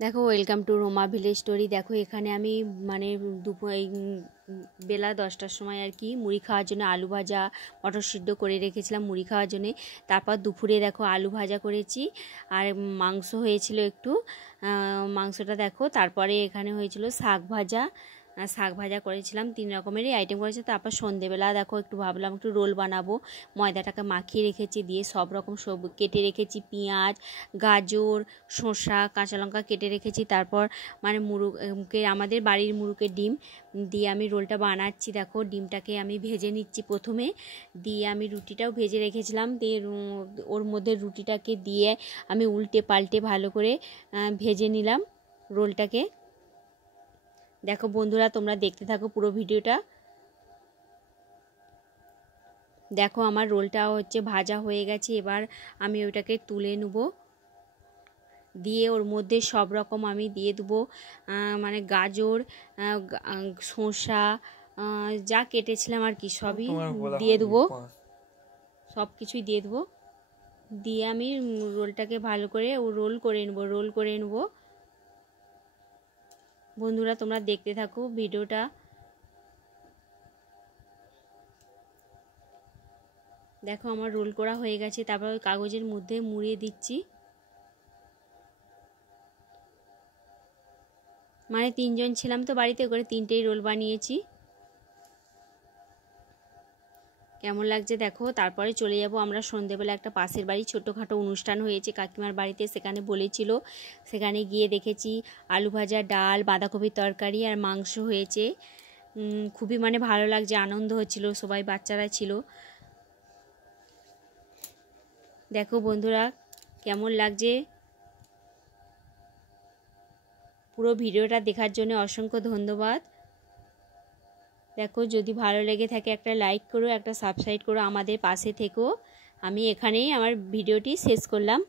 দেখো welcome to Ruma village story. দেখো এখানে আমি মানে দুপুর বেলা 10টার সময় আর কি মুড়ি খাওয়ার জন্য আলু ভাজা মটর সিদ্ধ করে রেখেছিলাম মুড়ি খাওয়ার জন্যে। তারপর দুপুরে দেখো আলু ভাজা করেছি আর মাংস হয়েছিল একটু, মাংসটা দেখো। তারপরে এখানে হয়েছিল শাক ভাজা করেছিলাম, 3 রকমেরই আইটেম করেছি। তারপর সন্ধেবেলা দেখো একটু ভাবলাম একটু রোল বানাবো, ময়দাটাকে মাখিয়ে রেখেছি, দিয়ে সব রকম কেটে রেখেছি, পেঁয়াজ গাজর শসা কাঁচা লঙ্কা কেটে রেখেছি। তারপর মানে মুরুকে আমাদের বাড়ির মুরুকের ডিম দিয়ে আমি রোলটা বানাচ্ছি। দেখো ডিমটাকে আমি ভেজে নিচ্ছি প্রথমে, দিয়ে আমি রুটিটাও ভেজে রেখেছিলাম, দিয়ে ওর মধ্যে রুটিটাকে দিয়ে আমি উল্টে পাল্টে ভালো করে ভেজে নিলাম রোলটাকে। দেখো বন্ধুরা তোমরা দেখতে থাকো পুরো ভিডিওটা। দেখো আমার রোলটা হচ্ছে ভাজা হয়ে গেছে, এবার আমি ওইটাকে তুলে নেব, দিয়ে ওর মধ্যে সব রকম আমি দিয়ে দেবো, মানে গাজর শসা যা কেটেছিলাম আর কি সবই দিয়ে দেবো, সব কিছুই দিয়ে দেবো। দিয়ে আমি রোলটাকে ভালো করে রোল করে নেব। বন্ধুরা তোমরা দেখতে থাকো ভিডিওটা। দেখো আমার রোল করা হয়ে গেছে, তারপর ওই কাগজের মধ্যে মুড়িয়ে দিচ্ছি। মানে 3 জন ছিলাম তো বাড়িতে, করে 3টেই রোল বানিয়েছি। কেমন লাগছে দেখো। তারপরে চলে যাব আমরা সন্ধেবেলা, একটা পাশের বাড়ি ছোটোখাটো অনুষ্ঠান হয়েছে কাকিমার বাড়িতে, সেখানে বলেছিল, সেখানে গিয়ে দেখেছি আলু ভাজা, ডাল, বাঁধাকপির তরকারি আর মাংস হয়েছে। খুবই মানে ভালো লাগছে, আনন্দ হচ্ছিল, সবাই বাচ্চারা ছিল। দেখো বন্ধুরা কেমন লাগছে। পুরো ভিডিওটা দেখার জন্য অসংখ্য ধন্যবাদ। দেখো যদি ভালো লেগে থাকে একটা লাইক করো, একটা সাবস্ক্রাইব করো, আমাদের পাশে থেকো। আমি এখানেই আমার ভিডিওটি শেষ করলাম।